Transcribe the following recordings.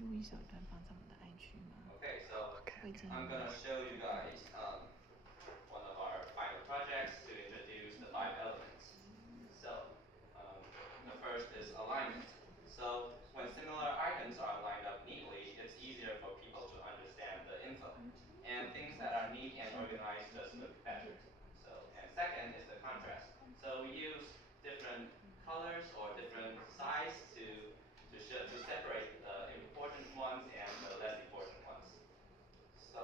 录一小段放在我们的 IG 吗？ Okay, so 会真的 I'm gonna show you guys one of our final projects to introduce the 5 elements. So the first is alignment. So when similar items are lined up neatly, it's easier for people to understand the info. And things that are neat and organized just look better. So, and second is the contrast. So we use different colors or different size to separate the important ones and the less important ones. So,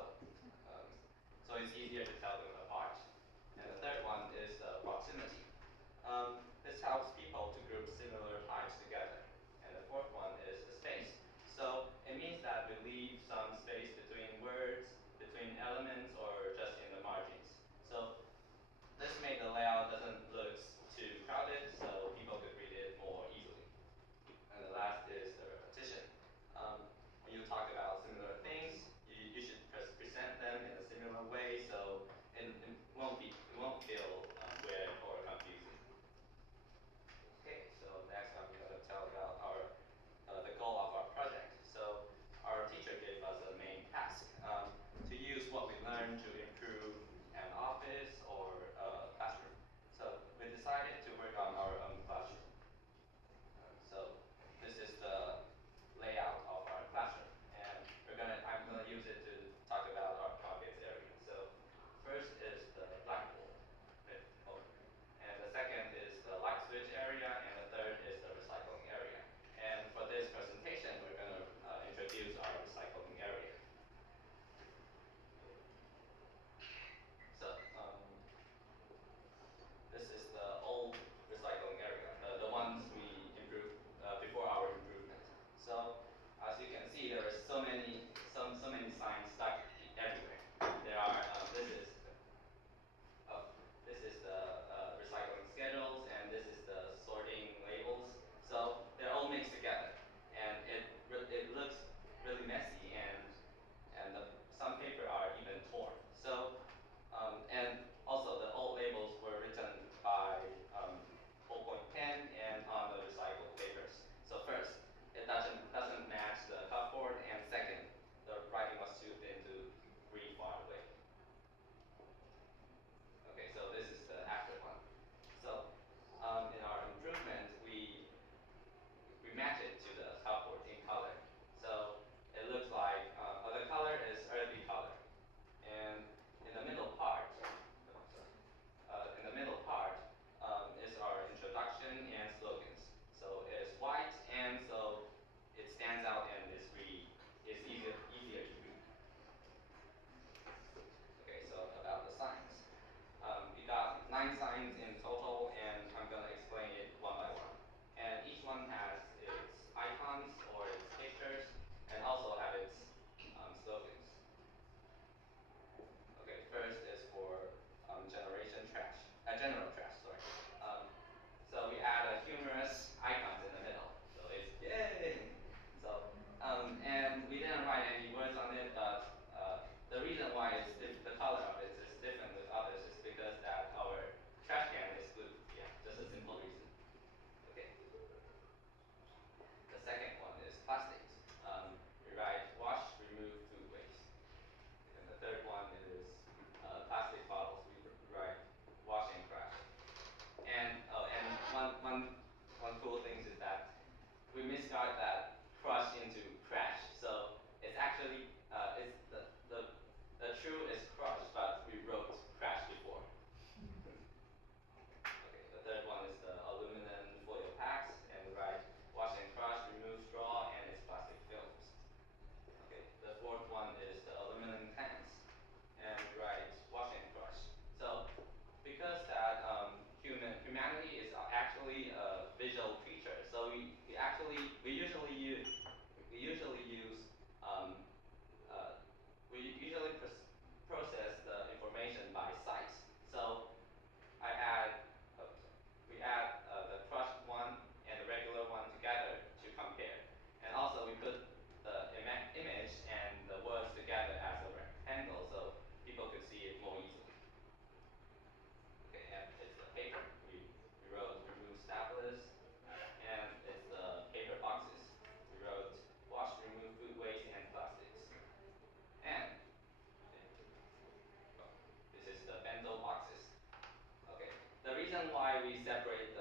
why we separate